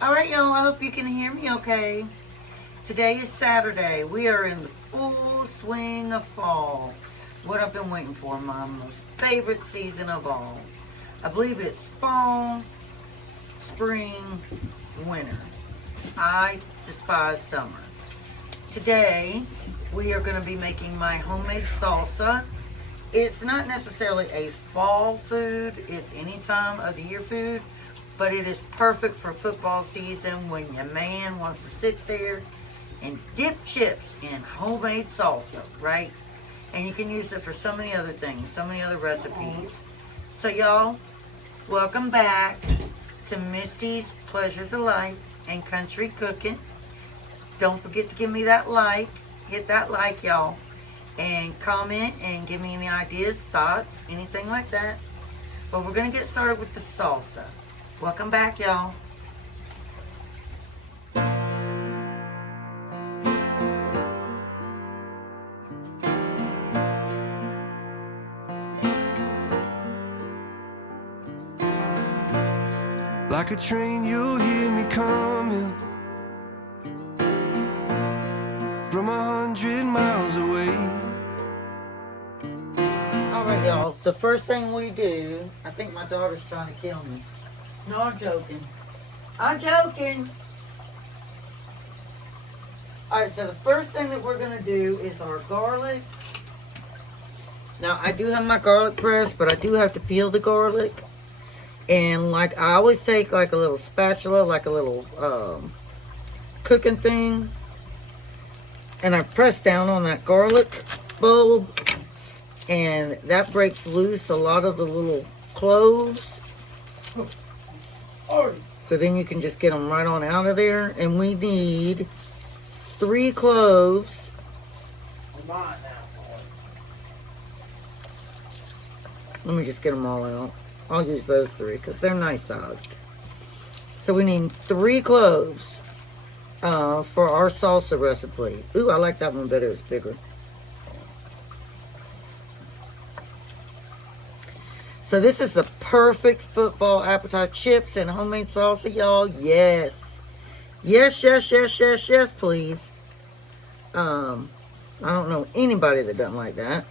All right, y'all, I hope you can hear me okay. Today is Saturday. We are in the full swing of fall. What I've been waiting for, my most favorite season of all. I believe it's fall, spring, winter. I despise summer. Today, we are going to be making my homemade salsa. It's not necessarily a fall food. It's any time of the year food. But it is perfect for football season when your man wants to sit there and dip chips in homemade salsa, right? And you can use it for so many other things, so many other recipes. So y'all, welcome back to Misty's Pleasures of Life and Country Cooking. Don't forget to give me that like. Hit that like, y'all. And comment and give me any ideas, thoughts, anything like that. But we're going to get started with the salsa. Welcome back, y'all. Like a train, you'll hear me coming from 100 miles away. All right, y'all. The first thing we do, I think my daughter's trying to kill me. No, I'm joking. I'm joking. Alright, so the first thing that we're going to do is our garlic. Now, I do have my garlic press, but I do have to peel the garlic. And like, I always take like a little spatula, like a little cooking thing. And I press down on that garlic bulb. And that breaks loose a lot of the little cloves. So then you can just get them right on out of there. And we need 3 cloves. Let me just get them all out. I'll use those 3 because they're nice sized. So we need 3 cloves for our salsa recipe. Ooh, I like that one better. It's bigger. So this is the perfect football appetite. Chips and homemade salsa, y'all. Yes. Yes, yes, yes, yes, yes, please. I don't know anybody that doesn't like that.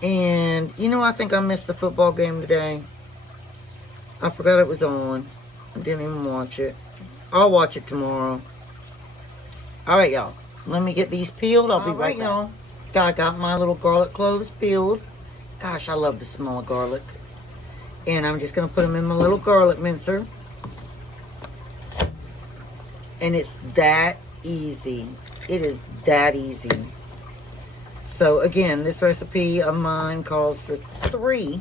And, you know, I think I missed the football game today. I forgot it was on. I didn't even watch it. I'll watch it tomorrow. All right, y'all. Let me get these peeled. I'll be right back. Y'all. I got my little garlic cloves peeled. Gosh, I love the smell of garlic. And I'm just going to put them in my little garlic mincer. And it's that easy. It is that easy. So again, this recipe of mine calls for 3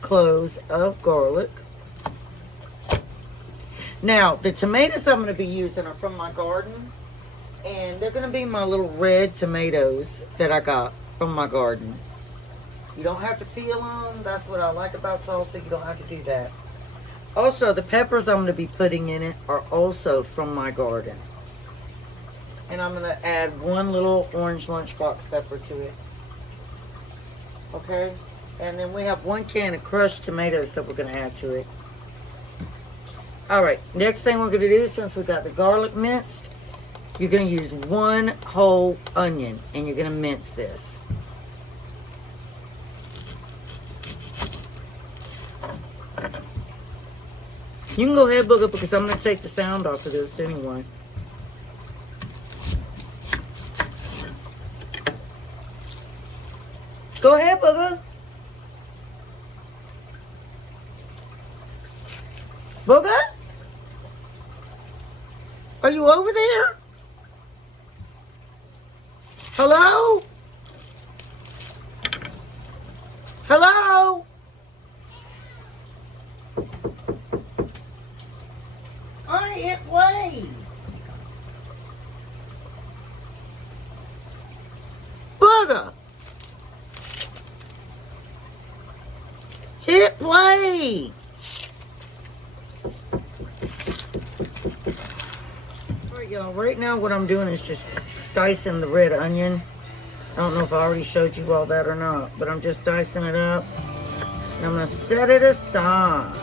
cloves of garlic. Now, the tomatoes I'm going to be using are from my garden. And they're going to be my little red tomatoes that I got from my garden. You don't have to peel them. That's what I like about salsa. You don't have to do that. Also, the peppers I'm going to be putting in it are also from my garden. And I'm going to add 1 little orange lunchbox pepper to it. Okay? And then we have 1 can of crushed tomatoes that we're going to add to it. Alright, next thing we're going to do, since we got the garlic minced, you're going to use 1 whole onion. And you're going to mince this. You can go ahead, Booger, because I'm going to take the sound off of this anyway. Go ahead, Booger. Booger? Are you over there? Hello? Hello? Alright, hit play. Booger. Hit play. Alright, y'all. Right now what I'm doing is just dicing the red onion. I don't know if I already showed you all that or not, but I'm just dicing it up. And I'm going to set it aside.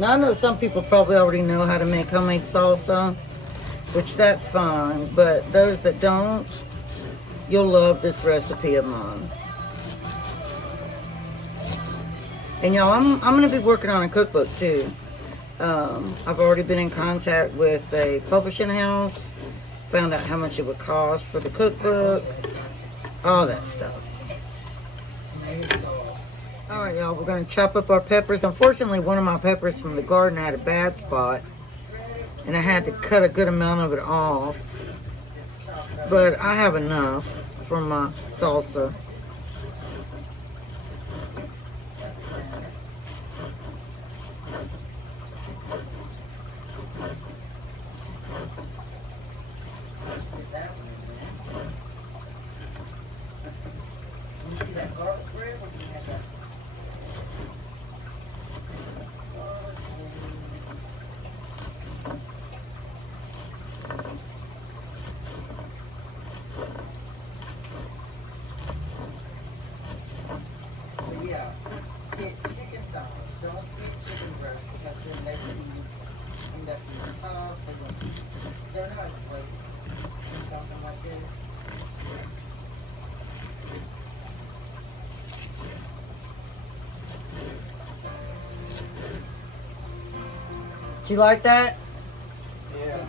Now I know some people probably already know how to make homemade salsa, which that's fine, but those that don't, you'll love this recipe of mine. And y'all, I'm going to be working on a cookbook too. I've already been in contact with a publishing house, found out how much it would cost for the cookbook, all that stuff. All right, y'all, we're going to chop up our peppers. Unfortunately, one of my peppers from the garden had a bad spot, and I had to cut a good amount of it off. But I have enough for my salsa. Do you like that? Yeah.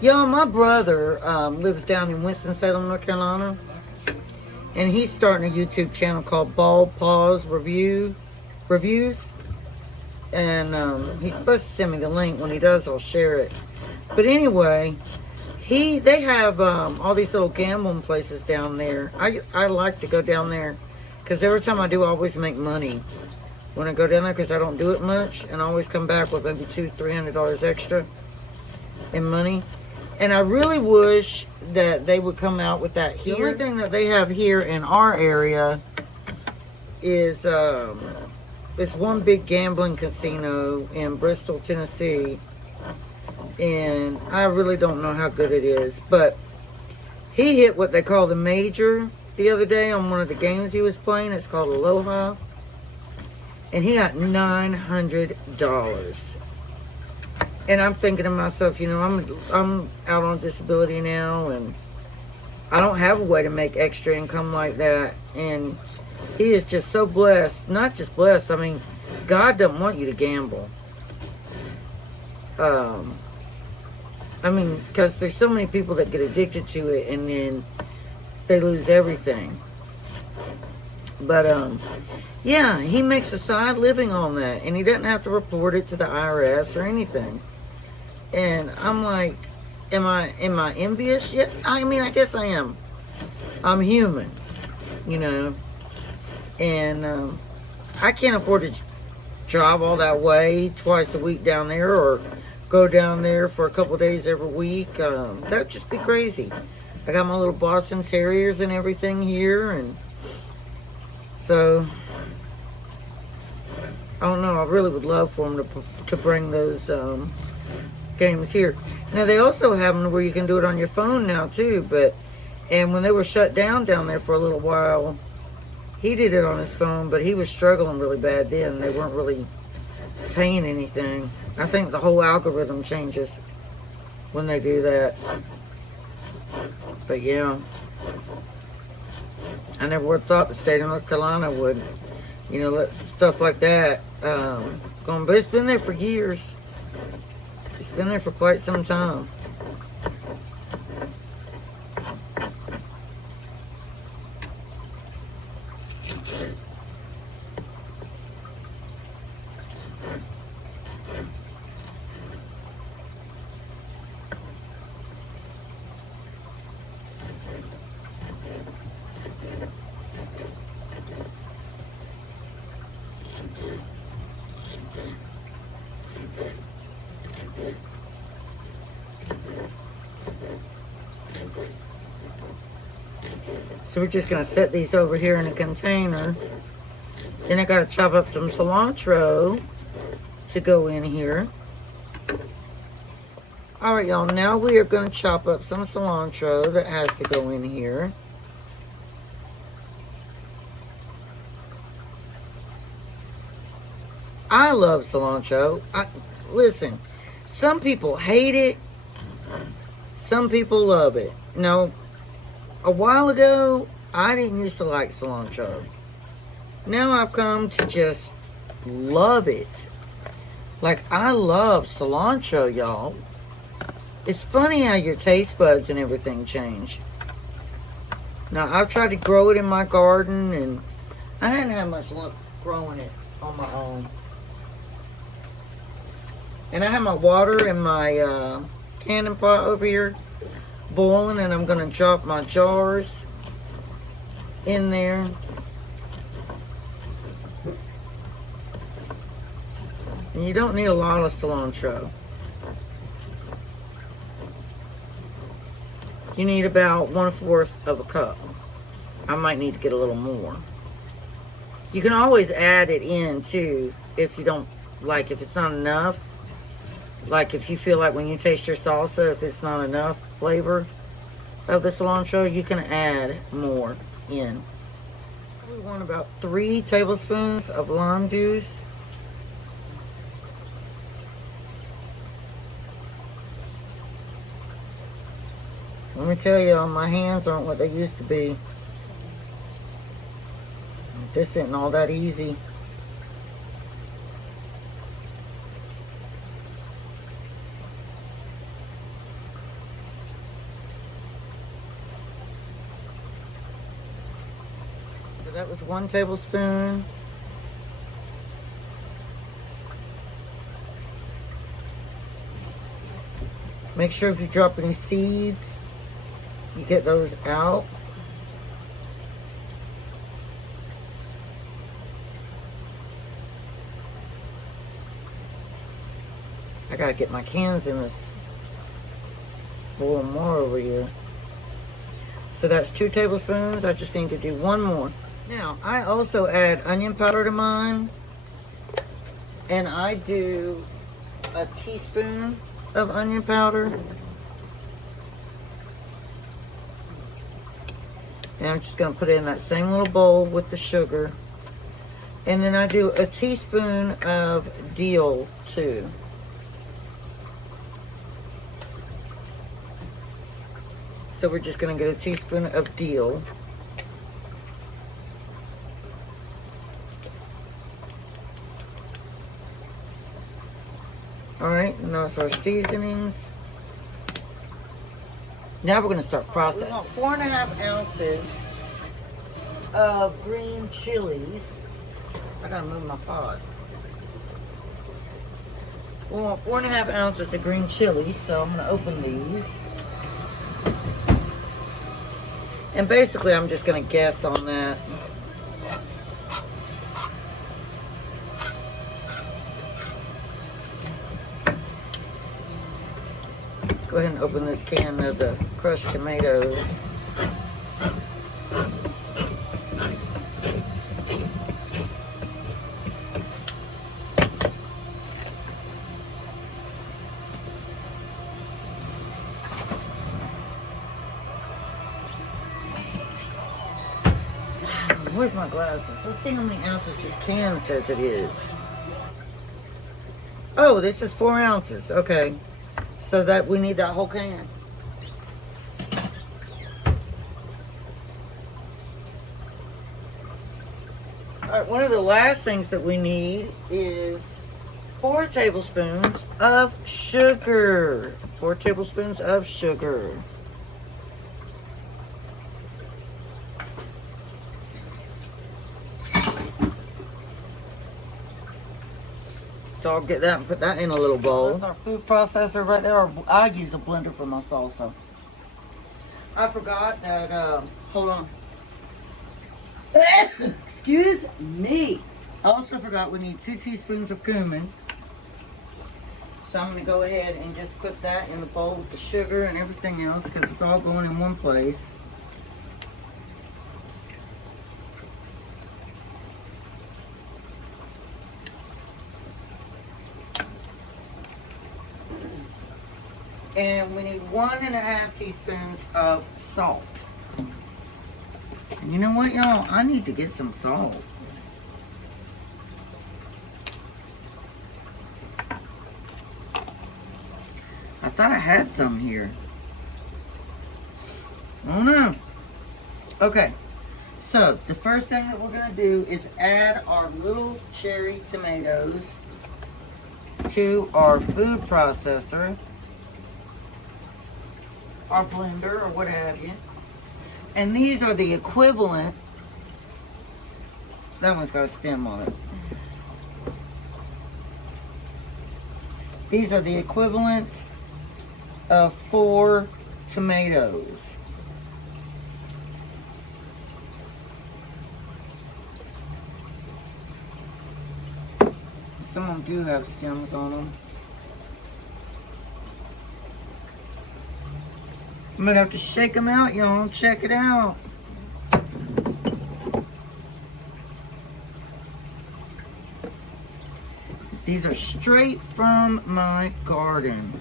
Y'all, my brother lives down in Winston-Salem, North Carolina. And he's starting a YouTube channel called Bald Paws Reviews. And he's supposed to send me the link. When he does, I'll share it. But anyway, they have all these little gambling places down there. I like to go down there because every time I do, I always make money when I go down there, because I don't do it much, and I always come back with maybe $200-300 extra in money. And I really wish that they would come out with that here. The only thing that they have here in our area is one big gambling casino in Bristol, Tennessee, and I really don't know how good it is. But he hit what they call the major the other day on one of the games he was playing. It's called Aloha. And he got $900. And I'm thinking to myself, you know, I'm out on disability now, and I don't have a way to make extra income like that. And he is just so blessed. Not just blessed, I mean, God doesn't want you to gamble. I mean, because there's so many people that get addicted to it, and then they lose everything. But, yeah, he makes a side living on that, and he doesn't have to report it to the IRS or anything. And I'm like, am I envious yet? I mean, I guess I am. I'm human, you know. And I can't afford to drive all that way twice a week down there, or go down there for a couple days every week. That would just be crazy. I got my little Boston Terriers and everything here, and so I don't know. I really would love for them to bring those games here. Now, they also have them where you can do it on your phone now too. And when they were shut down there for a little while, he did it on his phone, but he was struggling really bad then. They weren't really paying anything. I think the whole algorithm changes when they do that. But yeah, I never would have thought the state of North Carolina would, you know, let stuff like that go on. But it's been there for years. It's been there for quite some time. So we're just going to set these over here in a container. Then I got to chop up some cilantro to go in here. All right, y'all. Now we are going to chop up some cilantro that has to go in here. I love cilantro. Listen, some people hate it. Some people love it. You know, a while ago, I didn't used to like cilantro. Now I've come to just love it. Like, I love cilantro, y'all. It's funny how your taste buds and everything change. Now, I've tried to grow it in my garden, and I hadn't had much luck growing it on my own. And I have my water in my canning pot over here boiling, and I'm going to drop my jars in there. And you don't need a lot of cilantro. You need about 1/4 of a cup. I might need to get a little more. You can always add it in too if you don't like, if it's not enough. Like if you feel like when you taste your salsa, if it's not enough flavor of the cilantro, you can add more in. We want about 3 tablespoons of lime juice. Let me tell y'all, my hands aren't what they used to be. This isn't all that easy. So that was 1 tablespoon. Make sure if you drop any seeds, you get those out. I gotta get my cans in this bowl more over here. So that's 2 tablespoons. I just need to do 1 more. Now, I also add onion powder to mine. And I do a teaspoon of onion powder. And I'm just going to put it in that same little bowl with the sugar. And then I do a teaspoon of dill too. So we're just going to get a teaspoon of dill. Alright, and those are seasonings. Now we're going to start processing. 4.5 ounces of green chilies. I gotta move my pot. We want 4.5 ounces of green chilies, so I'm going to open these. And basically, I'm just going to guess on that. Go ahead and open this can of the crushed tomatoes. Where's my glasses? Let's see how many ounces this can says it is. Oh, this is 4 ounces. Okay. So that we need that whole can. Alright, one of the last things that we need is 4 tablespoons of sugar. 4 tablespoons of sugar. So I'll get that and put that in a little bowl. That's our food processor right there. I use a blender for my salsa. I forgot that, hold on. Excuse me. I also forgot we need 2 teaspoons of cumin. So I'm going to go ahead and just put that in the bowl with the sugar and everything else because it's all going in one place. And we need 1.5 teaspoons of salt. And you know what, y'all? I need to get some salt. thought I had some here. I don't know. Okay, so the first thing that we're going to do is add our little cherry tomatoes to our food processor, our blender, or what have you. And these are the equivalent. That one's got a stem on it. These are the equivalent of 4 tomatoes. Some of them do have stems on them. I'm gonna have to shake them out, y'all. Check it out. These are straight from my garden.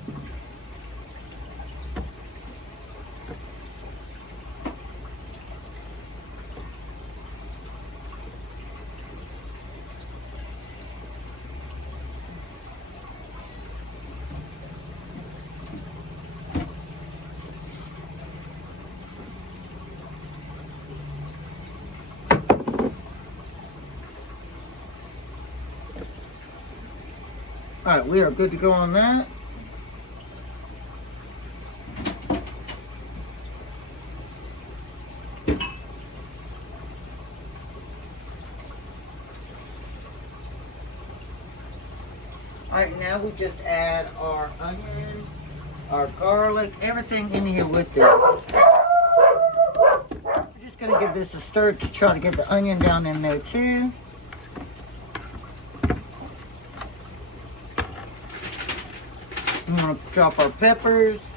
All right, we are good to go on that. All right, now we just add our onion, our garlic, everything in here with this. We're just gonna give this a stir to try to get the onion down in there too. I'm gonna drop our peppers.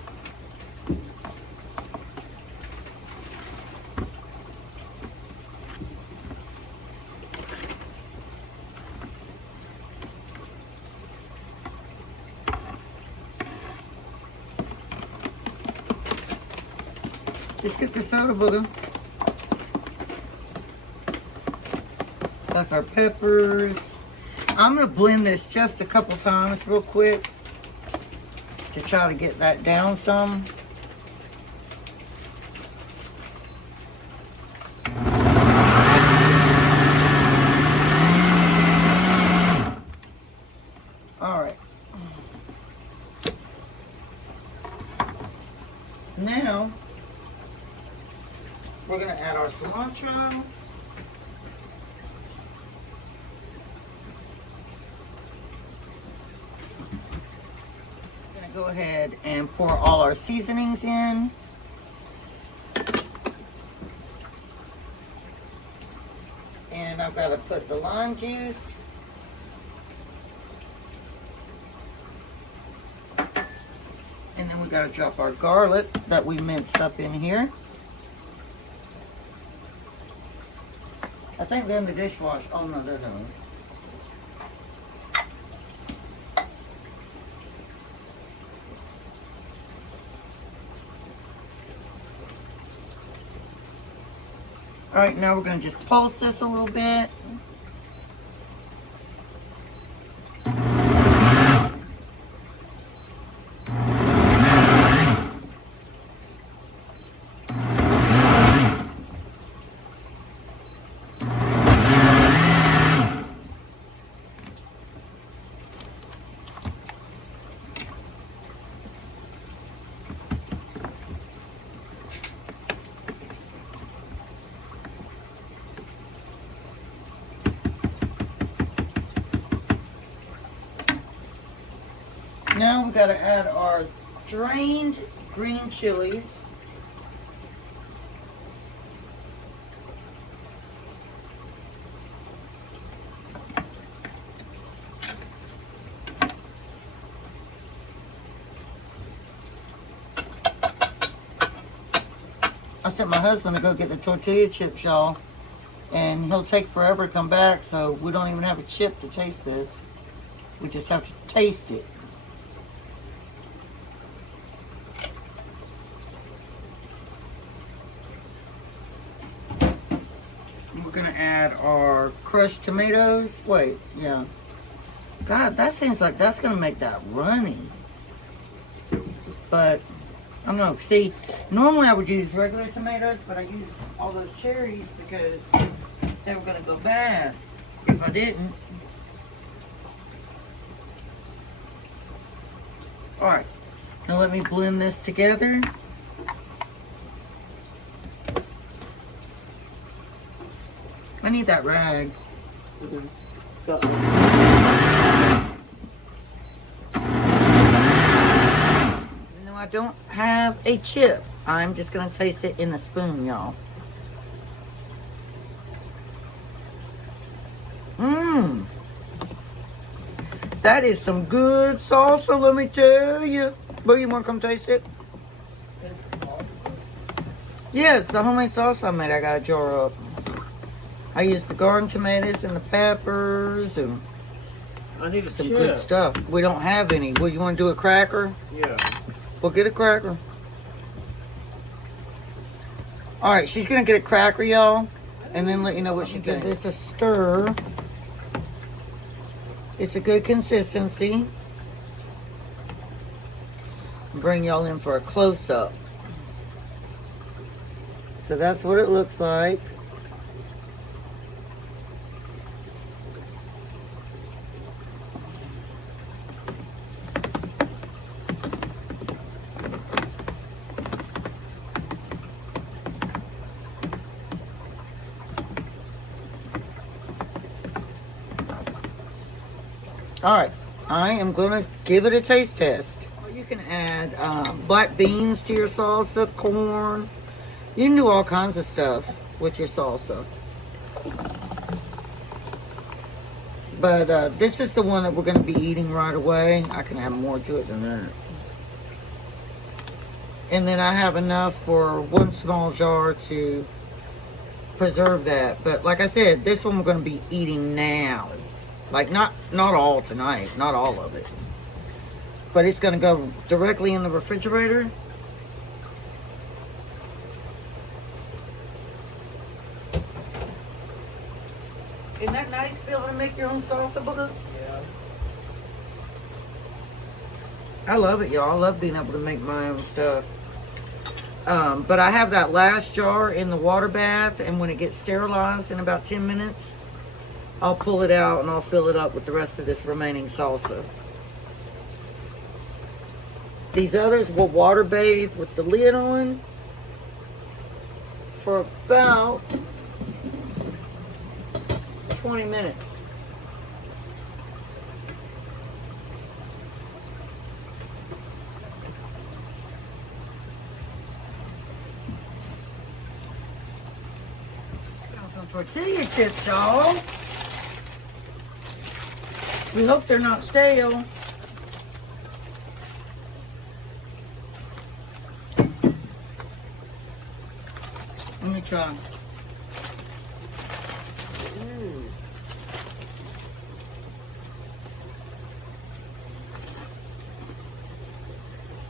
Just get the soda booger. That's our peppers. I'm gonna blend this just a couple times real quick to try to get that down some. All right. Now, we're gonna add our cilantro. Go ahead and pour all our seasonings in. And I've got to put the lime juice. And then we got to drop our garlic that we minced up in here. I think they're in the dishwasher. Oh no, they're not. All right, now we're going to just pulse this a little bit. Now we got to add our drained green chilies. I sent my husband to go get the tortilla chips, y'all, and he'll take forever to come back, so we don't even have a chip to taste this. We just have to taste it. We're gonna add our crushed tomatoes. Wait, yeah. God, that seems like that's gonna make that runny. But I don't know. See, normally I would use regular tomatoes, but I used all those cherries because they were going to go bad if I didn't. Alright, now let me blend this together. I need that rag. So, No, I don't have a chip. I'm just going to taste it in the spoon, y'all. Mmm. That is some good salsa, let me tell you. Boo, you want to come taste it? Yes, the homemade salsa I made. I got a jar up. I used the garden tomatoes and the peppers and I need a some chip. good stuff. We don't have any. Well, you want to do a cracker? Yeah. Well, get a cracker. All right, she's going to get a cracker, y'all, and then let you know what she did. Give this a stir. It's a good consistency. Bring y'all in for a close-up. So that's what it looks like. All right, I am going to give it a taste test. You can add black beans to your salsa, corn. You can do all kinds of stuff with your salsa. But this is the one that we're going to be eating right away. I can add more to it than that. And then I have enough for one small jar to preserve that. But like I said, this one we're going to be eating now. Like, not all tonight, not all of it. But it's going to go directly in the refrigerator. Isn't that nice to be able to make your own salsa, Booger? Yeah. I love it, y'all. I love being able to make my own stuff. But I have that last jar in the water bath, and when it gets sterilized in about 10 minutes, I'll pull it out and I'll fill it up with the rest of this remaining salsa. These others will water bathe with the lid on for about 20 minutes. Got some tortilla chips, y'all. We hope they're not stale. Let me try.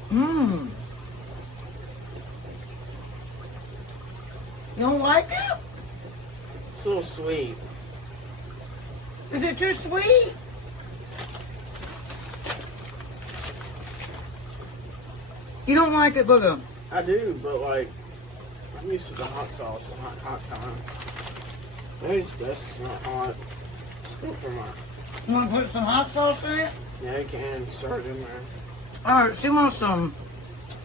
Mmm. You don't like it? So sweet. Is it too sweet? You don't like it, Booger? I do, but like, I'm used to the hot sauce, the hot kind. Maybe it's best it's not hot. It's good for my. You want to put some hot sauce in it? Yeah, you can stir it in there. Alright, she wants some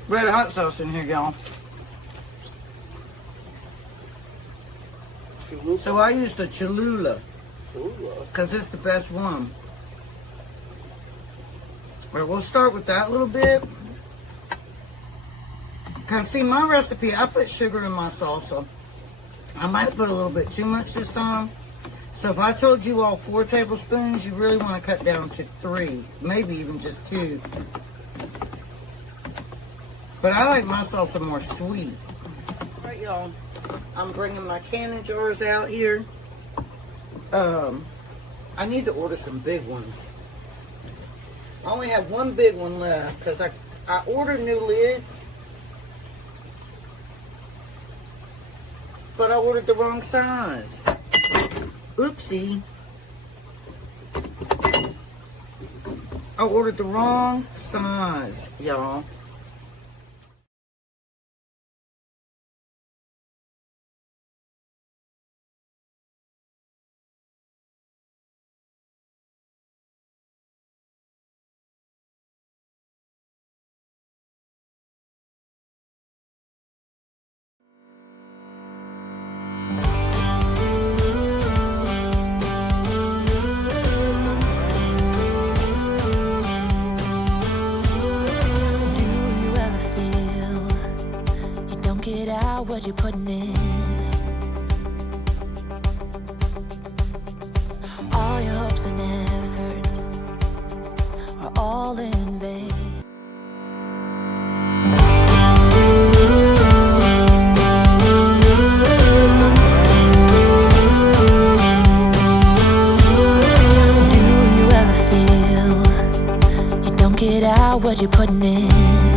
red hot sauce in here, y'all. Cholula. So I use the Cholula, Cholula. because it's the best one. Well, we'll start with that a little bit. Because, see, my recipe, I put sugar in my salsa. I might have put a little bit too much this time. So if I told you all 4 tablespoons, you really want to cut down to 3. Maybe even just 2. But I like my salsa more sweet. All right, y'all. I'm bringing my canning jars out here. I need to order some big ones. I only have one big one left because I ordered new lids. But I ordered the wrong size. Oopsie. I ordered the wrong size, y'all. hopes and efforts are all in vain. Do you ever feel you don't get out what you're putting in?